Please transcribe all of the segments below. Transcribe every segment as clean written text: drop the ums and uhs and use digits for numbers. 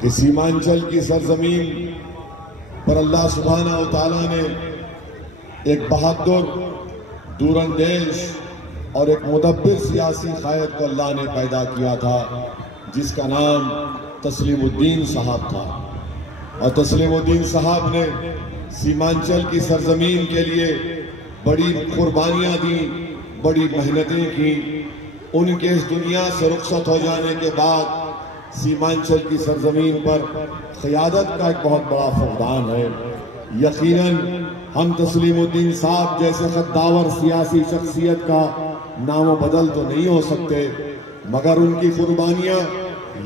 कि सीमांचल की सरजमीन पर अल्लाह सुब्हानहू व तआला ने एक बहादुर, दूरंदेश और एक मुदब्बिर सियासी कायद को अल्लाह ने पैदा किया था, जिसका नाम तस्लीमुद्दीन साहब था। और तस्लीमुद्दीन साहब ने सीमांचल की सरजमीन के लिए बड़ी कुर्बानियां दी, बड़ी मेहनतें की। उनके इस दुनिया से रुखसत हो जाने के बाद सीमांचल की सरजमीन पर क़यादत का एक बहुत बड़ा फुक़दान है। यकीनन हम तस्लीमुद्दीन साहब जैसे ख़द्दावर सियासी शख्सियत का नामो बदल तो नहीं हो सकते, मगर उनकी कुर्बानियाँ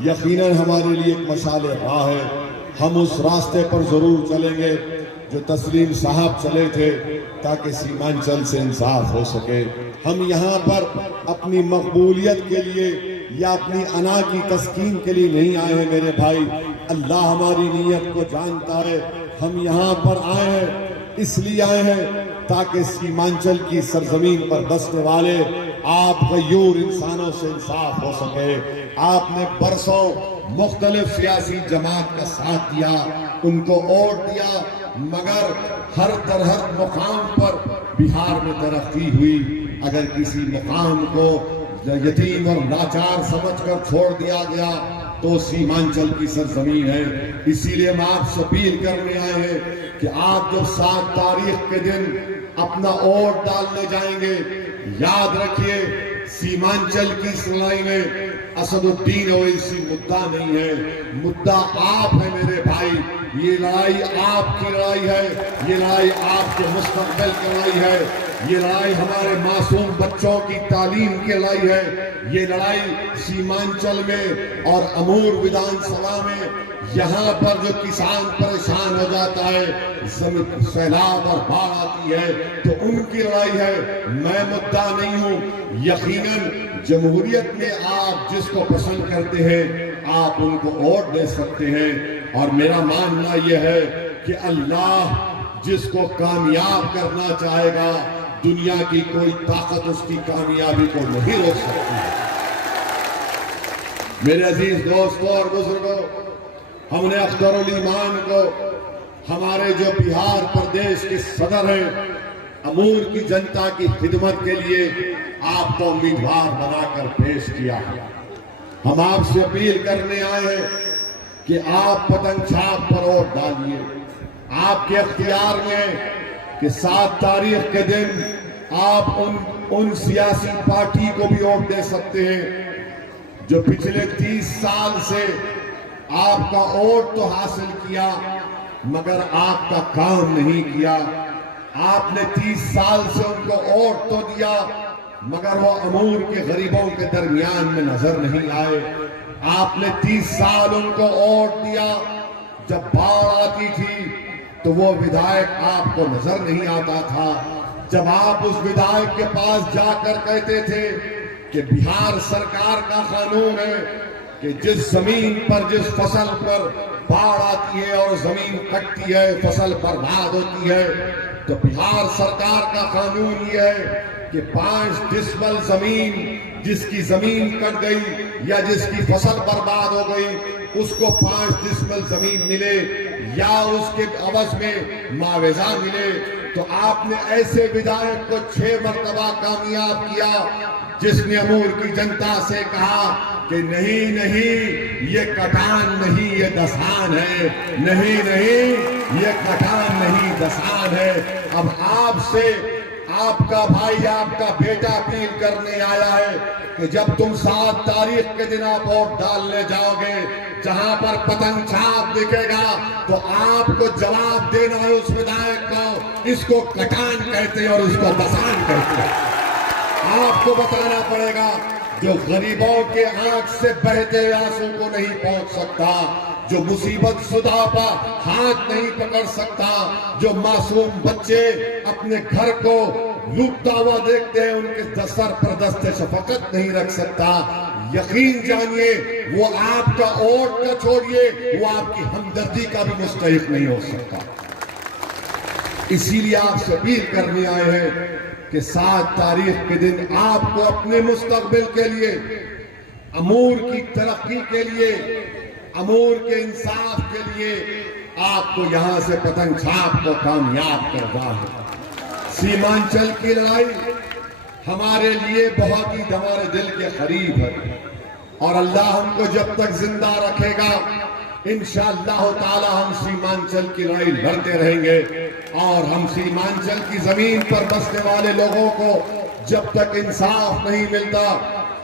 यकीनन हमारे लिए एक मशाल राह है। हम उस रास्ते पर ज़रूर चलेंगे जो तस्लीम साहब चले थे, ताकि सीमांचल से इंसाफ हो सके। हम यहाँ पर अपनी मकबूलियत के लिए या अपनी अना की तस्कीन के लिए नहीं आए हैं मेरे भाई। अल्लाह हमारी नीयत को जानता है। हम यहाँ पर आए हैं, इसलिए आए हैं ताकि सीमांचल की सरजमीन पर बसने वाले आप गयूर इंसानों से इंसाफ हो सके। आपने बरसों मुख्तलिफ सियासी जमात का साथ दिया, उनको वोट दिया, मगर हर तरह मुकाम पर बिहार में तरक्की हुई। अगर किसी मुकाम को यतीम और लाचार समझकर छोड़ दिया गया तो सीमांचल की सरजमीन है। इसीलिए हम आपसे अपील करने आए हैं कि आप जब 7 तारीख के दिन अपना वोट डालने जाएंगे, याद रखिए सीमांचल की इस लड़ाई में असदुद्दीन ओवैसी मुद्दा नहीं है, मुद्दा आप है मेरे भाई। ये लड़ाई आपकी लड़ाई है, ये लड़ाई आपके मुस्तकबिल की लड़ाई है, ये लड़ाई हमारे मासूम बच्चों की तालीम की लड़ाई है। ये लड़ाई सीमांचल में और अमूर विधानसभा में यहाँ पर जो किसान परेशान हो जाता है, सैलाब और बाढ़ आती है, तो उनकी लड़ाई है। मैं मुद्दा नहीं हूँ। यकीनन जमहूरियत में आप जिसको पसंद करते हैं आप उनको वोट दे सकते हैं, और मेरा मानना यह है कि अल्लाह जिसको कामयाब करना चाहेगा, दुनिया की कोई ताकत उसकी कामयाबी को नहीं रोक सकती। मेरे अजीज दोस्तों और बुजुर्गों, हमने अख्तरुल ईमान को हमारे जो बिहार प्रदेश के सदर हैं, अमूर की जनता की खिदमत के लिए आपको उम्मीदवार बनाकर पेश किया है। हम आपसे अपील करने आए हैं कि आप पतंग छाप पर वोट डालिए। आपके अख्तियार में कि 7 तारीख के दिन आप उन सियासी पार्टी को भी वोट दे सकते हैं जो पिछले 30 साल से आपका वोट तो हासिल किया मगर आपका काम नहीं किया। आपने 30 साल से उनको वोट तो दिया मगर वो अमूर के गरीबों के दरमियान में नजर नहीं आए। आपने 30 साल उनको वोट दिया, जब बाढ़ आती थी तो वो विधायक आपको नजर नहीं आता था। जब आप उस विधायक के पास जाकर कहते थे कि बिहार सरकार का कानून है कि जिस जमीन पर, जिस फसल पर बाढ़ आती है और जमीन कटती है, फसल बर्बाद होती है, तो बिहार सरकार का कानून ये है कि 5 डिसमिल जमीन, जिसकी जमीन कट गई या जिसकी फसल बर्बाद हो गई, उसको 5 डिसमिल जमीन मिले या उसके अवज में मुआवजा मिले। तो आपने ऐसे विधायक को 6 मरतबा कामयाब किया जिसने अमूर की जनता से कहा कि नहीं नहीं ये कटान नहीं ये दसान है, नहीं नहीं ये कटान नहीं दसान है। अब आपसे आपका भाई, आपका बेटा अपील करने आया है कि जब तुम 7 तारीख के दिन आप वोट डालने जाओगे, जहां पर पतंग छाप दिखेगा, तो आपको जवाब देना है उस विधायक को, इसको कटान कहते हैं और इसको दसान कहते हैं। आपको बताना पड़ेगा जो गरीबों के आंख से बहते आंसू को नहीं पहुंच सकता, जो मुसीबत शुदा पर हाथ नहीं पकड़ सकता, जो मासूम बच्चे अपने घर को लूटता हुआ देखते हैं, उनके सर पर दस्ते शफकत नहीं रख सकता, यकीन जानिए वो आपका वोट का छोड़िए, वो आपकी हमदर्दी का भी मुस्तहिक नहीं हो सकता। इसीलिए आपसे अपील करने आए हैं कि 7 तारीख के दिन आपको अपने मुस्तकबिल के लिए, अमूर की तरक्की के लिए अमूर के इंसाफ के लिए आपको यहां से पतंग छाप को कामयाब करना है। सीमांचल की लड़ाई हमारे लिए बहुत ही हमारे दिल के करीब है और अल्लाह हमको जब तक जिंदा रखेगा इंशाअल्लाह ताला हम सीमांचल की लड़ाई लड़ते रहेंगे और हम सीमांचल की जमीन पर बसने वाले लोगों को जब तक इंसाफ नहीं मिलता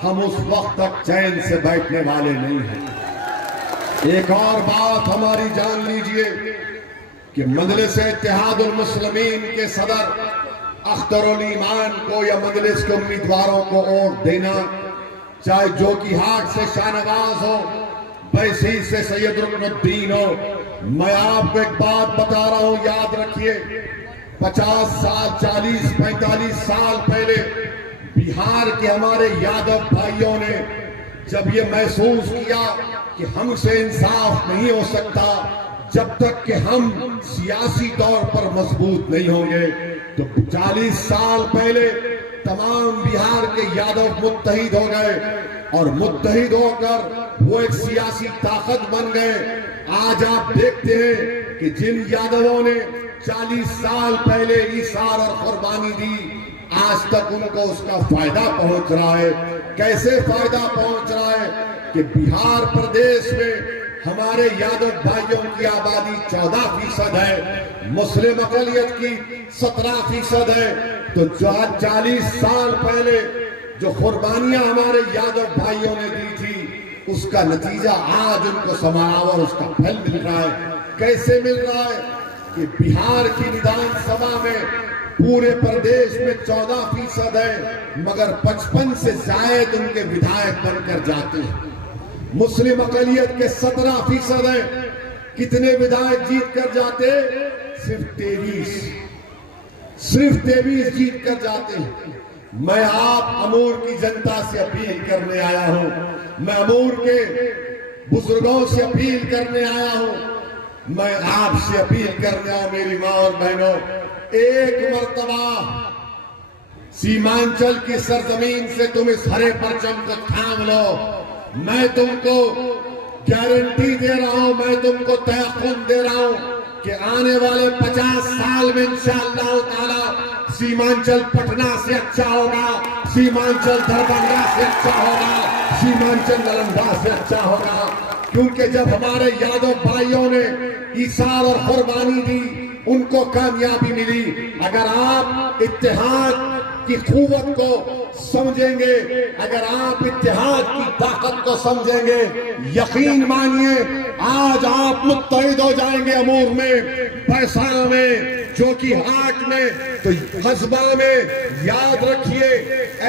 हम उस वक्त तक चैन से बैठने वाले नहीं हैं। एक और बात हमारी जान लीजिए कि मजलिस इत्तेहादुल मुस्लिमीन के सदर अख्तरुल ईमान को या मजलिस के उम्मीदवारों को वोट देना, चाहे जो की हाट से शाहनवाज हो, बैसी से सैयद रुकनुद्दीन हो, मैं आपको एक बात बता रहा हूं, याद रखिए 50 साल 40-45 साल पहले बिहार के हमारे यादव भाइयों ने जब ये महसूस किया कि हमसे इंसाफ नहीं हो सकता जब तक कि हम सियासी तौर पर मजबूत नहीं होंगे, तो 40 साल पहले तमाम बिहार के यादव मुत्तहिद हो गए और मुत्तहिद होकर वो एक सियासी ताकत बन गए। आज आप देखते हैं कि जिन यादवों ने 40 साल पहले ईसार और कुर्बानी दी, आज तक उनको उसका फायदा पहुंच रहा है। कैसे फायदा पहुंच रहा है कि बिहार प्रदेश में हमारे यादव भाइयों की आबादी 14% है, मुस्लिम अकलियत की 17% है। तो 40 साल पहले जो कुर्बानियां हमारे यादव भाइयों ने दी थी उसका नतीजा आज उनको समाया और उसका फल मिल रहा है। कैसे मिल रहा है कि बिहार की विधानसभा में पूरे प्रदेश में 14% है मगर 55 से ज्यादा उनके विधायक बनकर जाते हैं। मुस्लिम अकलियत के 17% है, कितने विधायक जीत कर जाते? सिर्फ 23 जीत कर जाते हैं। मैं आप अमूर की जनता से अपील करने आया हूं, मैं अमूर के बुजुर्गों से अपील करने आया हूं, मैं आपसे अपील करने आया मेरी मां और बहनों, एक मर्तबा सीमांचल की सरजमीन से तुम इस हरे परचम को थाम लो। मैं तुमको गारंटी दे रहा हूं, मैं तुमको तयकीन दे रहा हूं कि आने वाले 50 साल में इंशाअल्लाह ताला सीमांचल पटना से अच्छा होगा, सीमांचल दरभंगा से अच्छा होगा, सीमांचल नालंदा से अच्छा होगा। क्योंकि जब हमारे यादव भाइयों ने ईसार और कुर्बानी दी उनको कामयाबी मिली। अगर आप इत्तेहाद की कुव्वत को समझेंगे, अगर आप इत्तेहाद की ताकत को समझेंगे, यकीन मानिए आज आप मुत्तहिद हो जाएंगे। अमूर में, पैसा में, जो की हाट में, तो कस्बा में याद रखिए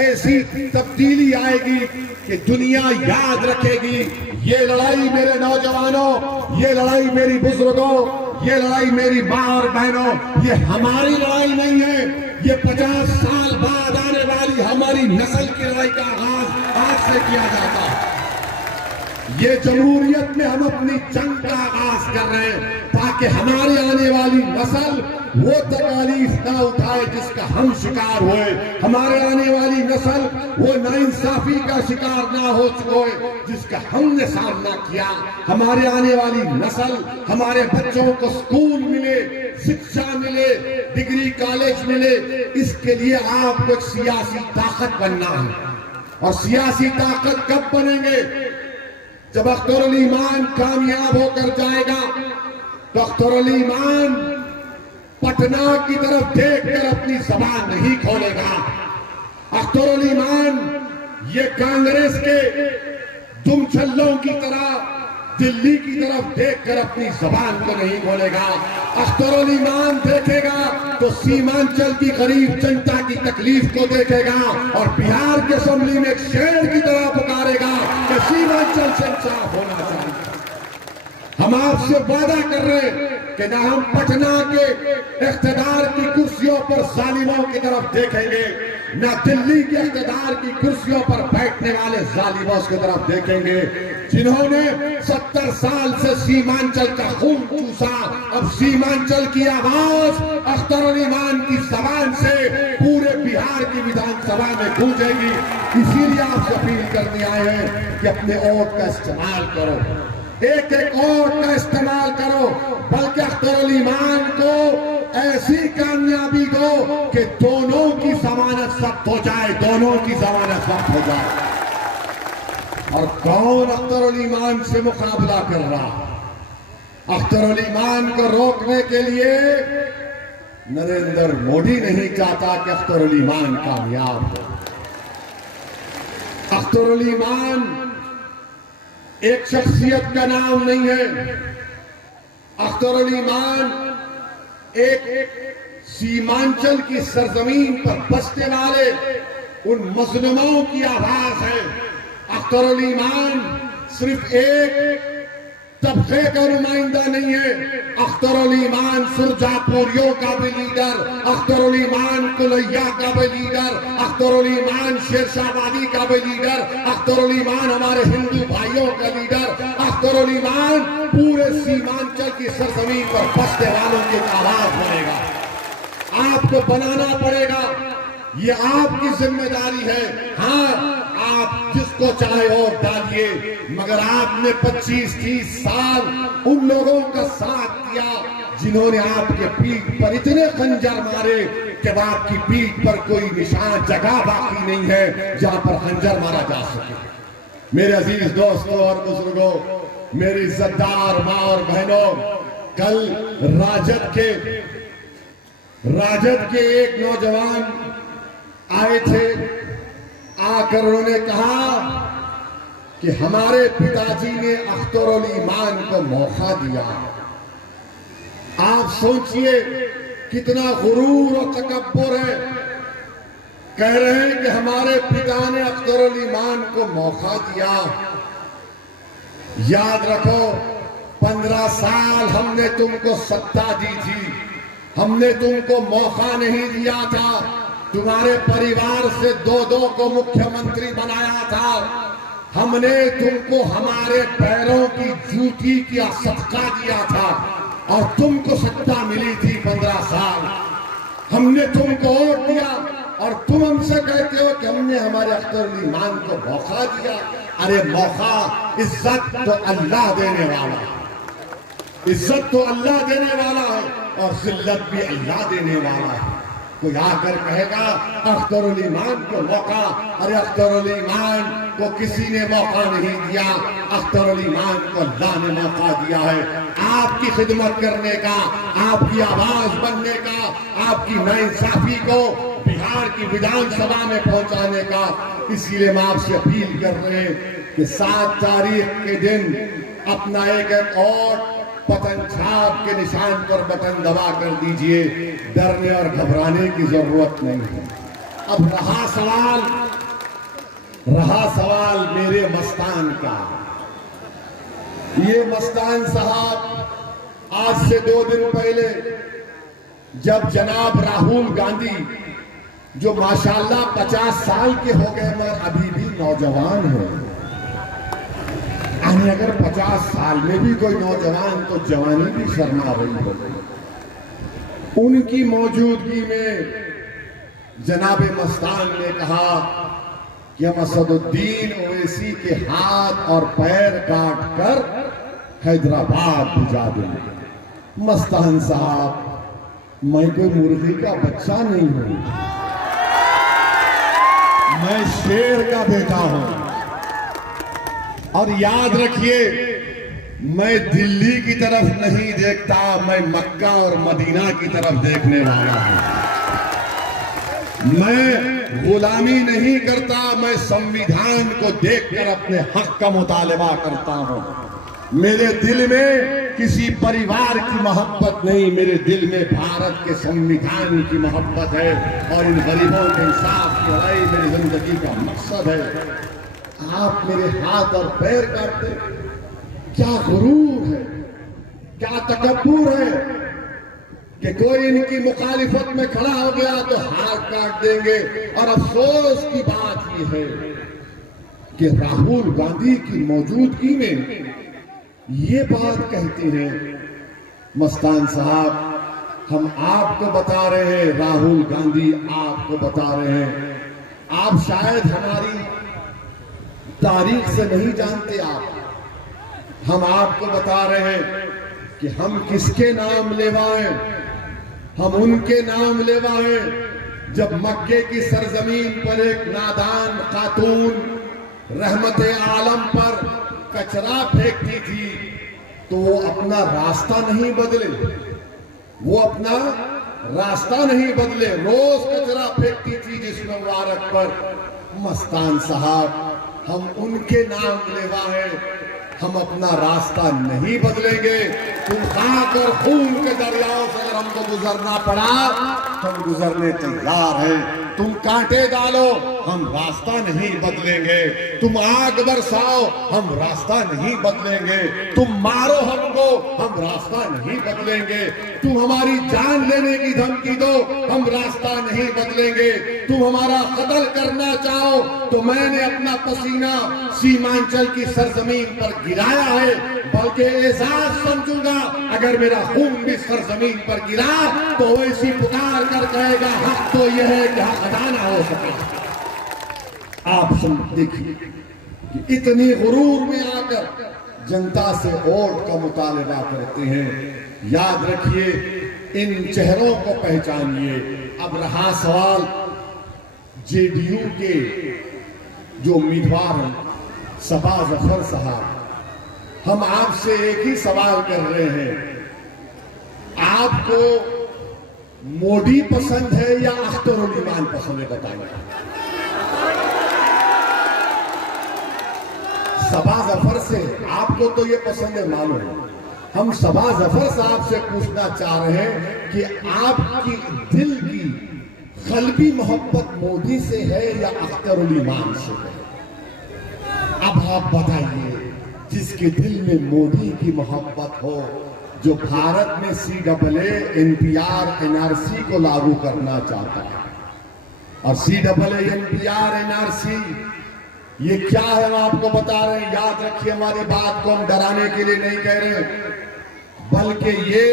ऐसी तब्दीली आएगी कि दुनिया याद रखेगी। ये लड़ाई मेरे नौजवानों, ये लड़ाई मेरी बुजुर्गों, ये लड़ाई मेरी मां और बहनों, ये हमारी लड़ाई नहीं है, ये 50 साल बाद आने वाली हमारी नस्ल की लड़ाई का आगाज आज से किया जाता है। ये जमहूरियत में हम अपनी जंग का आगाज कर रहे हैं ताकि हमारी आने वाली नस्ल वो तकालीफ ना उठाए जिसका हम शिकार हुए, हमारे आने वाली नस्ल वो नाइंसाफी का शिकार ना हो चुके जिसका हमने सामना किया। हमारे आने वाली नस्ल, हमारे बच्चों को स्कूल मिले, शिक्षा मिले, डिग्री कॉलेज मिले, इसके लिए आपको एक सियासी ताकत बनना है। और सियासी ताकत कब बनेंगे? जब अख्तरुल ईमान कामयाब होकर जाएगा तो अख्तरुल ईमान पटना की तरफ देखकर अपनी जबान नहीं खोलेगा। अख्तरुल ईमान ये कांग्रेस के दुम छल्लों की तरह दिल्ली की तरफ देखकर अपनी जबान को नहीं खोलेगा। अख्तरुल ईमान देखेगा तो सीमांचल की गरीब जनता की तकलीफ को देखेगा और बिहार के असेंबली में एक शेर की तरह पुकारेगा कि सीमांचल से इंसाफ होना चाहिए। हम आपसे वादा कर रहे हैं कि ना हम पटना के इख्तिदार की कुर्सियों पर जालिमों की तरफ देखेंगे, ना दिल्ली के इख्तिदार की कुर्सियों पर बैठने वाले जालिमों की तरफ देखेंगे जिन्होंने 70 साल से सीमांचल का खून चूसा। अब सीमांचल की आवाज अख्तरुल ईमान की जबान से पूरे बिहार की विधानसभा में गूंजेगी। इसीलिए आपसे अपील करने आए हैं कि अपने वोट का इस्तेमाल करो। एक एक वोट का इस्तेमाल करो, बल्कि अख्तरुल ईमान को ऐसी कामयाबी दो कि दोनों की जमानत जब्त हो जाए, दोनों की जमानत जब्त हो जाए। और कौन अख्तरुल ईमान से मुकाबला कर रहा? अख्तरुल ईमान को रोकने के लिए नरेंद्र मोदी नहीं चाहता कि अख्तरुल ईमान कामयाब हो। अख्तरुल ईमान एक शख्सियत का नाम नहीं है। अख्तरुल ईमान एक सीमांचल की सरजमीन पर बसने वाले उन मजलूमों की आवाज है। अख्तरुल ईमान सिर्फ एक तबके का नुमाइंदा नहीं है। अख्तरुल ईमान सुरजापुरियों का भी लीडर, अख्तरुल ईमान कुलैया का भी लीडर, अख्तरुल ईमान शेरशाहवादी का भी लीडर, अख्तरुल ईमान हमारे हिंदू भाइयों का लीडर, अख्तरुल ईमान पूरे सीमांचल की सरजमीन पर बसने वालों की आवाज बनेगा। आपको बनाना पड़ेगा, ये आपकी जिम्मेदारी है। हाँ, आप जिसको चाहे वोट डालिए, मगर आपने 25-30 साल उन लोगों का साथ दिया जिन्होंने आपके पीठ पर इतने खंजर मारे कि आपकी पीठ पर कोई निशान जगह बाकी नहीं है जहां पर खंजर मारा जा सके। मेरे अजीज दोस्तों और बुजुर्गों, मेरी इज्जतदार माँ और बहनों, कल राजद के एक नौजवान आए थे। आकर उन्होंने कहा कि हमारे पिताजी ने अख्तरुल ईमान को मौका दिया। आप सोचिए कितना गुरूर और तकब्बुर है। कह रहे हैं कि हमारे पिता ने अख्तरुल ईमान को मौका दिया। याद रखो, 15 साल हमने तुमको सत्ता दी थी, हमने तुमको मौका नहीं दिया था। तुम्हारे परिवार से 2-2 को मुख्यमंत्री बनाया था। हमने तुमको हमारे पैरों की जूती का सदका दिया था और तुमको सत्ता मिली थी 15 साल। हमने तुमको वोट दिया और तुम हमसे कहते हो कि हमने हमारे अख्तरुल ईमान को मौका दिया। अरे मौका, इज्जत तो अल्लाह देने वाला है, इज्जत तो अल्लाह देने वाला है और जिल्लत भी अल्लाह देने वाला है। कोई आकर कहेगा अख्तरुल ईमान को मौका, अरे अख्तरुल ईमान को किसी ने मौका नहीं दिया, अख्तरुल ईमान को अल्लाह ने मौका दिया है आपकी खिदमत करने का, आपकी आवाज बनने का, आपकी नाइंसाफी को बिहार की विधानसभा में पहुंचाने का। इसीलिए मैं आपसे अपील कर रहे हैं कि 7 तारीख के दिन अपना एक और बटन छाप के निशान पर बटन दबा कर दीजिए। डरने और घबराने की जरूरत नहीं है। अब रहा सवाल मेरे मस्तान का। ये मस्तान साहब आज से 2 दिन पहले जब जनाब राहुल गांधी, जो माशाल्लाह 50 साल के हो गए मगर अभी भी नौजवान है, अगर 50 साल में भी कोई नौजवान तो जवानी भी शर्मा रही होगी। उनकी मौजूदगी में जनाब मस्तान ने कहा कि हम असदुद्दीन ओवैसी के हाथ और पैर काट कर हैदराबाद भिजा देंगे। मस्तान साहब, मैं कोई मुर्गी का बच्चा नहीं हूं, मैं शेर का बेटा हूं। और याद रखिए, मैं दिल्ली की तरफ नहीं देखता, मैं मक्का और मदीना की तरफ देखने वाला हूं। मैं गुलामी नहीं करता, मैं संविधान को देखकर अपने हक का मुतालबा करता हूं। मेरे दिल में किसी परिवार की मोहब्बत नहीं, मेरे दिल में भारत के संविधान की मोहब्बत है और इन गरीबों के इंसाफ की लड़ाई मेरी जिंदगी का मकसद है। आप मेरे हाथ और पैर काटते, क्या गुरूर है, क्या तकब्बुर है कि कोई इनकी मुखालिफत में खड़ा हो गया तो हाथ काट देंगे। और अफसोस की बात यह है कि राहुल गांधी की मौजूदगी में ये बात कहते हैं। मस्तान साहब, हम आपको बता रहे हैं, राहुल गांधी आपको बता रहे हैं, आप शायद हमारी तारीख से नहीं जानते। आप हम आपको बता रहे हैं कि हम किसके नाम लेवाएं। हम उनके नाम लेवाएं जब मक्के की सरजमीन पर एक नादान खातून रहमत आलम पर कचरा फेंकती थी तो वो अपना रास्ता नहीं बदले, वो अपना रास्ता नहीं बदले, रोज कचरा फेंकती थी जिस मुबारक पर। मस्तान साहब, हम उनके नाम लेवा है, हम अपना रास्ता नहीं बदलेंगे। तुम खाक और खून के दरियाओं से अगर हमको गुजरना पड़ा तो हम गुजरने तैयार हैं। तुम कांटे डालो, हम रास्ता नहीं बदलेंगे। तुम आग बरसाओ, हम रास्ता नहीं बदलेंगे। तुम मारो हमको, हम रास्ता नहीं बदलेंगे। तुम हमारी जान लेने की धमकी दो, हम रास्ता नहीं बदलेंगे। तुम हमारा कत्ल करना चाहो तो मैंने अपना पसीना सीमांचल की सरजमीन पर गिराया है, बल्कि एजाज समझूंगा अगर मेरा खून भी सरजमीन पर गिरा तो वैसी पुकार कर कहेगा हक तो यह है कि हक अदा ना हो सके। आप सब देखिए कि इतनी गुरूर में आकर जनता से वोट का मुतालबा करते हैं। याद रखिए, इन चेहरों को पहचानिए। अब रहा सवाल जेडीयू के जो उम्मीदवार हैं सबा जफर साहब, हम आपसे एक ही सवाल कर रहे हैं, आपको मोदी पसंद है या अख्तरुल ईमान पसंद है, बताइए। सबा जफर से आपको तो ये पसंद है मालूम। हम सबा जफर साहब से पूछना चाह रहे हैं कि आपकी दिल की कल्बी मोहब्बत मोदी से है या अख्तरुल ईमान से है? अब आप बताइए, जिसके दिल में मोदी की मोहब्बत हो, जो भारत में CAA NPR NRC को लागू करना चाहता है। और CAA NPR NRC ये क्या है हम आपको बता रहे हैं। याद रखिए, हमारी बात को हम डराने के लिए नहीं कह रहे, बल्कि ये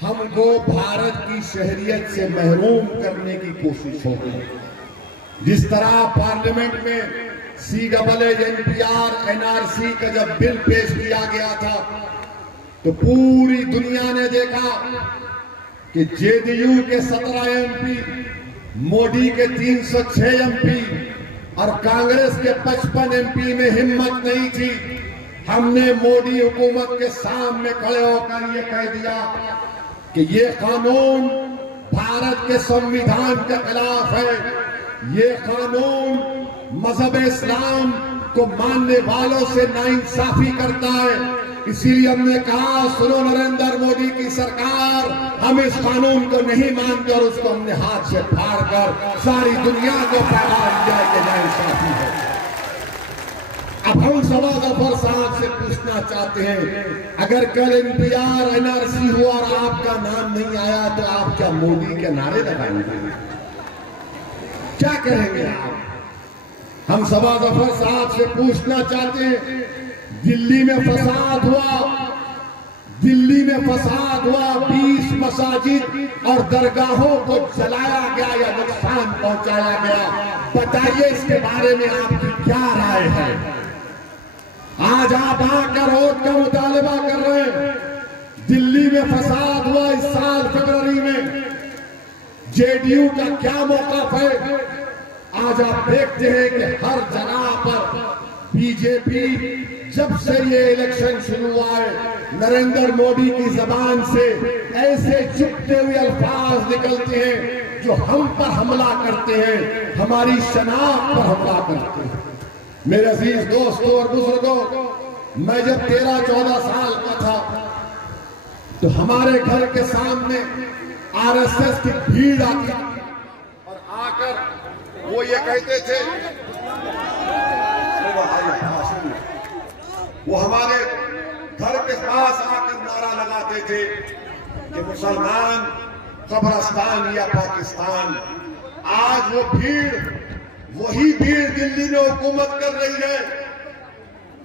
हमको भारत की शहरियत से महरूम करने की कोशिश होगी। जिस तरह पार्लियामेंट में CAA NPR NRC का जब बिल पेश किया गया था तो पूरी दुनिया ने देखा कि JDU के 17 MP, मोदी के 306 MP और कांग्रेस के 55 MP में हिम्मत नहीं थी। हमने मोदी हुकूमत के सामने खड़े होकर ये कह दिया कि ये कानून भारत के संविधान के खिलाफ है, ये कानून मजहब इस्लाम को मानने वालों से नाइंसाफी करता है। इसीलिए हमने कहा, सुनो नरेंद्र मोदी की सरकार, हम इस कानून को नहीं मानते और उसको हमने हाथ से फाड़ कर सारी दुनिया को पैगाम दिया कि नाइंसाफी है। अब हम सबा जफर साहब से पूछना चाहते हैं, अगर कल NPR NRC हुआ और आपका नाम नहीं आया तो आप क्या मोदी के नारे लगाएंगे? क्या करेंगे आप? हम सबा जफर साहब से पूछना चाहते हैं, दिल्ली में फसाद हुआ, दिल्ली में फसाद हुआ, 20 मसाजिद और दरगाहों को जलाया गया या नुकसान पहुंचाया गया। बताइए इसके बारे में आपकी क्या राय है? आज आप आकर वोट का मुतालबा कर रहे हैं। दिल्ली में फसाद हुआ इस साल फरवरी में, JDU का क्या मौक़िफ़ है? आज आप देखते हैं कि हर जगह पर BJP, जब से ये इलेक्शन शुरू हुआ है, नरेंद्र मोदी की जबान से ऐसे चुपते हुए अल्फाज निकलते हैं जो हम पर हमला करते हैं, हमारी शनाख्त पर हमला करते हैं। मेरे अजीज दोस्तों और बुजुर्गों, मैं जब 13-14 साल का था तो हमारे घर के सामने RSS की भीड़ आती और आकर वो ये कहते थे, वो हमारे घर के पास आकर नारा लगाते थे कि मुसलमान कब्रिस्तान या पाकिस्तान। आज वो भीड़, वही भीड़ दिल्ली में हुकूमत कर रही है,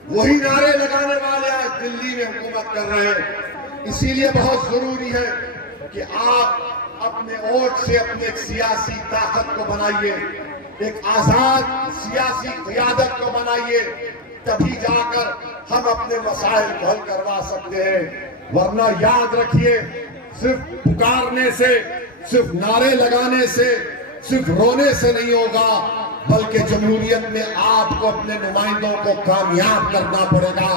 वही नारे लगाने वाले आज दिल्ली में हुकूमत कर रहे हैं। इसीलिए बहुत जरूरी है कि आप अपने वोट से अपने एक सियासी ताकत को बनाइए, एक आजाद सियासी क़ियादत को बनाइए। तभी जाकर हम अपने मसाइल को हल करवा सकते हैं। वरना याद रखिए, सिर्फ पुकारने से, सिर्फ नारे लगाने से, सिर्फ रोने से नहीं होगा, बल्कि जमहूरियत में आपको अपने नुमाइंदों को कामयाब करना पड़ेगा।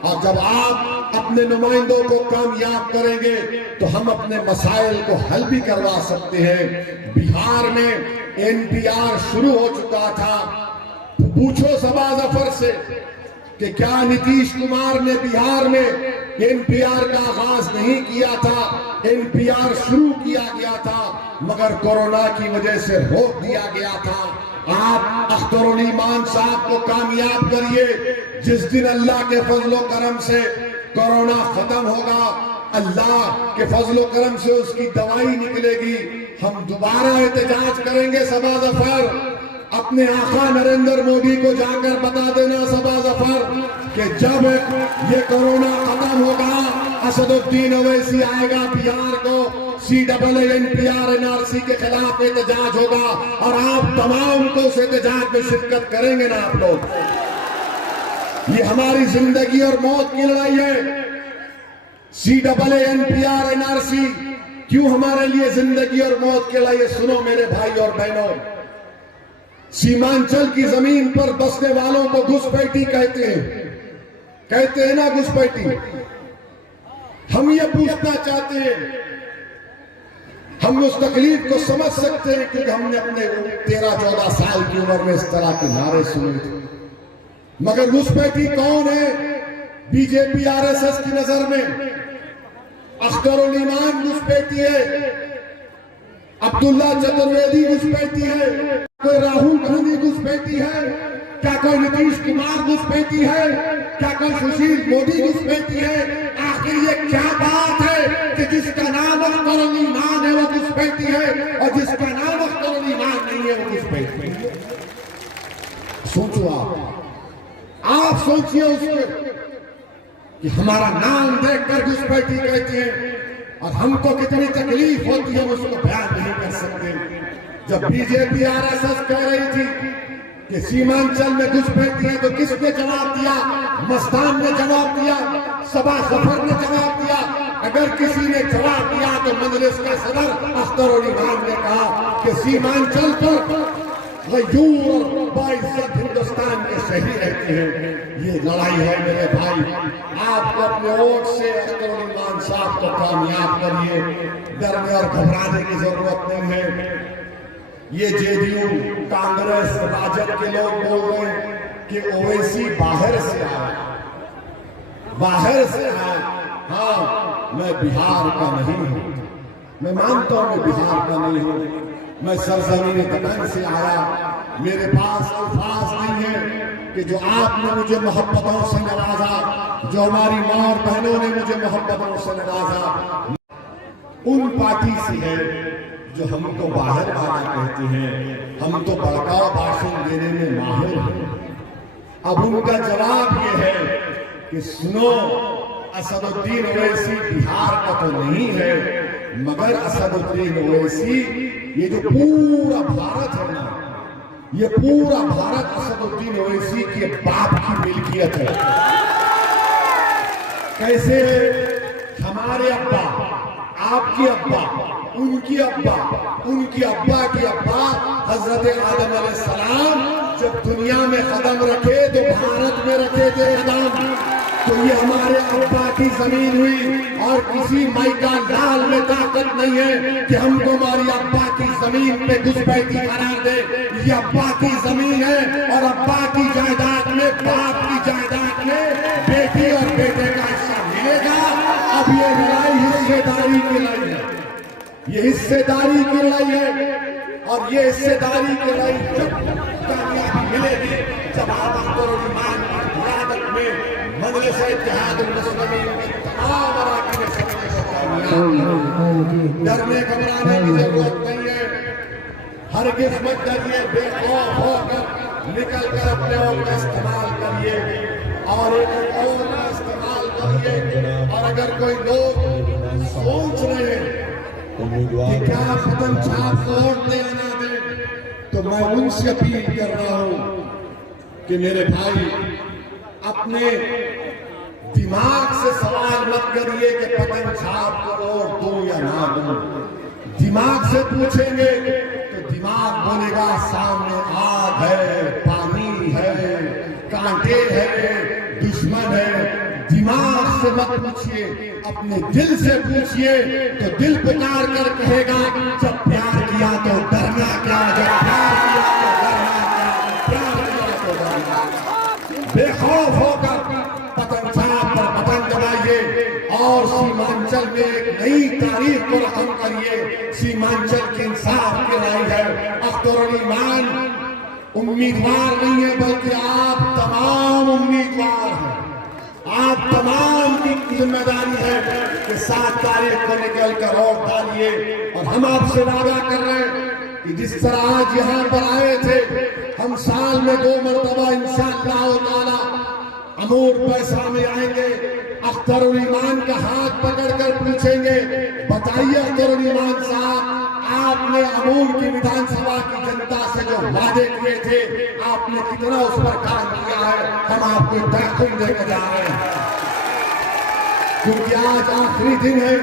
और जब आप अपने नुमाइंदों को कामयाब करेंगे तो हम अपने मसाइल को हल भी करवा सकते हैं। बिहार में एनपीआर शुरू हो चुका था। पूछो सबा जफर से कि क्या नीतीश कुमार ने बिहार में एनपीआर का आगाज नहीं किया था? एनपीआर शुरू किया गया था, मगर कोरोना की वजह से रोक दिया गया था। आप अख्तरुल ईमान साहब को कामयाब करिए। जिस दिन अल्लाह के फजलो करम से कोरोना खत्म होगा, अल्लाह के फजलो करम से उसकी दवाई निकलेगी, हम दोबारा एहतजाज करेंगे। सबा जफर, अपने आका नरेंद्र मोदी को जाकर बता देना सबा जफर कि जब ये कोरोना खत्म होगा, असदुद्दीन ओवैसी आएगा बिहार को, CAA-NPR NRC के खिलाफ एहतजाज होगा और आप तमाम को उस एहतजाज में शिरकत करेंगे ना आप लोग। ये हमारी जिंदगी और मौत की लड़ाई है। CAA-NPR NRC क्यों हमारे लिए जिंदगी और मौत की लड़ाई है? सुनो मेरे भाई और बहनों, सीमांचल की जमीन पर बसने वालों को घुसपैठी कहते हैं ना, घुसपैठी। हम ये पूछना चाहते हैं, हम उस तकलीफ को समझ सकते हैं कि हमने अपने 13-14 साल की उम्र में इस तरह के नारे सुने थे, मगर घुसपैठी कौन है? बीजेपी RSS की नजर में अख्तरुल ईमान घुसपैठी है, अब्दुल्ला चतुर्वेदी घुसपैठी है, कोई राहुल गांधी घुसपैठी है, क्या कोई नीतीश कुमार घुसपैठी है, क्या कोई सुशील मोदी घुसपैठी है? आखिर ये क्या बात है कि जिसका नाम अख्तरुल ईमान है वो घुसपैठी है और जिसका नाम अख्तरुल ईमान नहीं है वो घुसपैठी है? सोचो आप सोचिए उसको कि हमारा नाम देखकर घुसपैठी कहते हैं और हमको कितनी तकलीफ होती है, उसको बयान नहीं कर सकते। जब बीजेपी RSS कह रही थी कि सीमांचल में घुसपैठी है, तो किसने जवाब दिया? मस्तान ने जवाब दिया, सबा जफर ने जवाब दिया। अगर किसी ने जवाब दिया तो मजलिस के सदर अख्तरुल ईमान ने कहा कि सीमांचल पर गयूर और बाइज्जत हिंदुस्तान के शहीद रहते हैं। ये लड़ाई है मेरे भाई, आपको अपने वोट से अख्तरुल ईमान साहब को कामयाब करिए। डरने और घबराने की जरूरत नहीं है। ये JDU, कांग्रेस, राजद के लोग बोल रहे हैं कि ओवैसी बाहर से आए, बाहर से आए। हाँ, मैं बिहार का नहीं हूं, मैं मानता हूं मैं बिहार का नहीं हूं, मैं सरजमीन वतन से आया। मेरे पास अल्फाज नहीं है कि जो आपने मुझे मोहब्बतों से नवाजा, जो हमारी माँ और बहनों ने मुझे मोहब्बतों से नवाजा, उन पार्टी से है जो हमको बाहर वाला कहते हैं। हम तो भड़काऊ भाषण देने में माहिर हैं। अब उनका जवाब यह है कि सुनो, असदुद्दीन ओवैसी बिहार का तो नहीं है, मगर असदुद्दीन ओवैसी, ये जो पूरा भारत है ना, ये पूरा भारत असदुद्दीन ओवैसी के बाप की मिल्कियत है। कैसे? हमारे अब्बा, आपकी अब्बा, उनकी अब्बा, उनकी अब्बा की अब्बा हजरत आदम अलैहिस्सलाम जब दुनिया में कदम रखे तो भारत में रखे थे कदम। तो ये हमारे अब्बा की जमीन हुई और किसी माई का लाल में ताकत नहीं है कि हमको हमारी अब्बा की जमीन पे घुसपैठी करार दे। ये अब्बा की जमीन है और अब्बा की जायदाद में, बाप की जायदाद में बेटी और बेटे का हिस्सा मिलेगा। अब ये लड़ाई हिस्सेदारी की लड़ाई है, ये हिस्सेदारी की लड़ाई है और ये हिस्सेदारी की लड़ाई जब कामयाबी मिलेगी जब आप अख्तरुल ईमान की क़यादत में मजलिस इत्तेहाद मुस्लिमीन की तमाम अराकीन समिति को कामयाब। डरने घबराने की जरूरत नहीं है। हरगिज़ मत डरिए, बेखौफ होकर निकल कर अपने वोट का इस्तेमाल करिए और एक और का इस्तेमाल करिए। और अगर कोई लोग सोच रहे हैं कि क्या कदम छाप वोट दे ना दे, तो मैं उनसे अपील कर रहा हूं कि मेरे भाई, अपने दिमाग से सवाल मत करिए कि पतन छाप को वोट दूं या ना दूं। दिमाग से पूछेंगे तो दिमाग बोलेगा सामने आग है, पानी है, कांटे हैं, दुश्मन है। दिमाग से मत पूछिए, अपने दिल से पूछिए तो दिल पुकार कर कहेगा जब प्यार किया तो डरना क्या, जब प्यार किया तो डरना क्या, प्यार किया तो डरना क्या। बेखौफ होकर पतन छाप पर पतन दबाइए और सीमांचल में एक नई तारीख को रकम करिए। सीमांचल की इंसाफ की लड़ाई है। अख्तरुल ईमान उम्मीदवार नहीं है बल्कि आप तमाम उम्मीदवार हैं। आप तमाम की जिम्मेदारी है कि 7 तारीख को निकल कर वोट डालिए। और हम आपसे वादा कर रहे हैं कि जिस तरह आज यहाँ पर आए थे, हम साल में 2 मरतबा इंशाअल्लाह ताला अमूर पैसा में आएंगे। अख्तरुल ईमान का हाथ पकड़कर पूछेंगे, बताइए अख्तरुल ईमान साहब, आपने अमूर की विधानसभा की जनता से जो वादे किए थे, आपने कितना उस पर काम किया है। हम आपको दाखिल देकर जा रहे हैं क्योंकि आज आखिरी दिन है,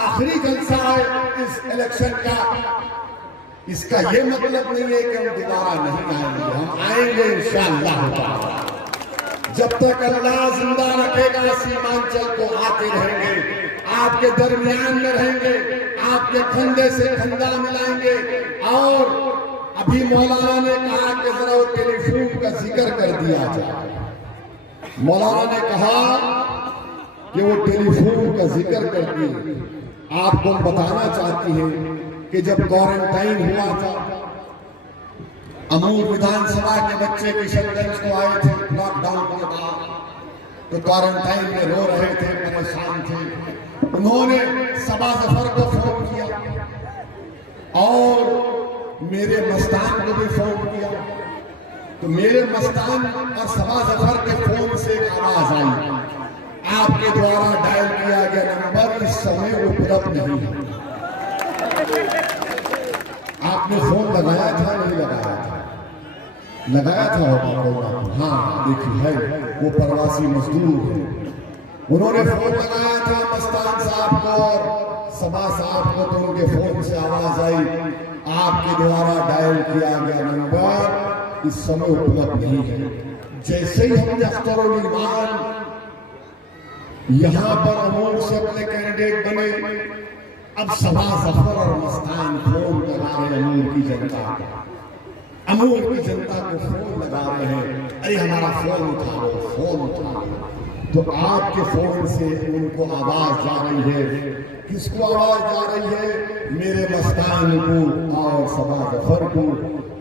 आखिरी जलसा है इस इलेक्शन का। इसका ये मतलब नहीं है कि हम दोबारा नहीं आएंगे, हम आएंगे इंशाअल्लाह। जब तक अल्लाह जिंदा रखेगा सीमांचल को आते रहेंगे, आपके दरमियान में रहेंगे, आपके कंधे से कंधा मिलाएंगे। और अभी मौलाना ने कहा कि जरा वो टेलीफोन का जिक्र कर दिया जाए। मौलाना ने कहा कि वो टेलीफोन का जिक्र कर दिए। आपको बताना चाहती हैं कि जब क्वारंटाइन हुआ था, अमूर विधानसभा के बच्चे किशनगंज को आए थे लॉकडाउन के बाद, तो क्वारंटाइन में रो रहे थे, परेशान थे। उन्होंने सबा जफर को फोन किया और मेरे मस्तान को भी फोन किया। तो मेरे मस्तान और सबा जफर के फोन से आवाज आई, आपके द्वारा डायल किया गया नंबर इस समय उपलब्ध नहीं है। आपने फोन लगाया था नहीं लगाया था? लगाया था होगा। हाँ देखिए है, वो प्रवासी मजदूर है। उन्होंने फोन लगाया था मस्तान साहब को और सबा साहब को, तो उनके फोन से आवाज आई, आपके द्वारा डायल किया गया नंबर इस समय उपलब्ध नहीं है। जैसे ही हमने अख्तरुल ईमान यहाँ पर अमूर से अपने कैंडिडेट बने, अब सबा जफर और मस्तान फोन लगा रहे अमूर की जनता को, अमूर की जनता को फोन लगा रहे हैं, अरे हमारा फोन उठाओ, फोन उठाओ। तो आपके फोन से उनको आवाज जा रही है। किसको आवाज जा रही है? मेरे मस्तान को और सबा जफर को।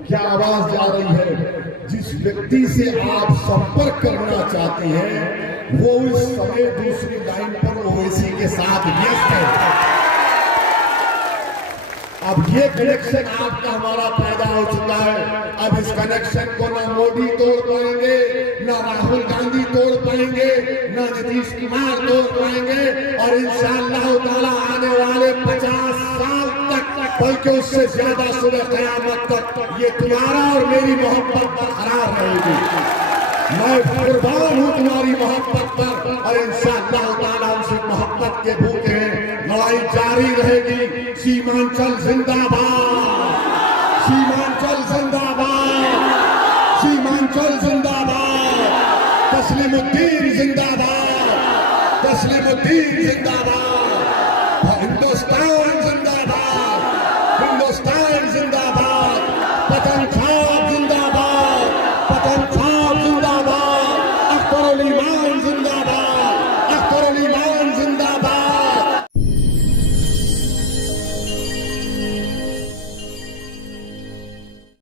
क्या आवाज जा रही है? जिस व्यक्ति से आप संपर्क करना चाहते हैं वो इस समय दूसरी लाइन पर ओवैसी के साथ व्यस्त है। अब ये कनेक्शन आपका हमारा पैदा हो चुका है। अब इस कनेक्शन को ना मोदी तोड़ पाएंगे, ना राहुल गांधी तोड़ पाएंगे, ना नीतीश कुमार तोड़ पाएंगे। और इंशाअल्लाह ताला आने वाले 50 साल तक, बल्कि उससे ज्यादा सुबह क़यामत तक ये तुम्हारा और मेरी मोहब्बत बरकरार रहेगी। मैं कुर्बान हूँ तुम्हारी मोहब्बत पर और इंशाअल्लाह ताला उनसे मोहब्बत के भूखे हैं। लड़ाई जारी रहेगी। सीमांचल जिंदाबाद, सीमांचल जिंदाबाद, सीमांचल जिंदाबाद, तस्लीमुद्दीन जिंदाबाद, तस्लीमुद्दीन जिंदाबाद।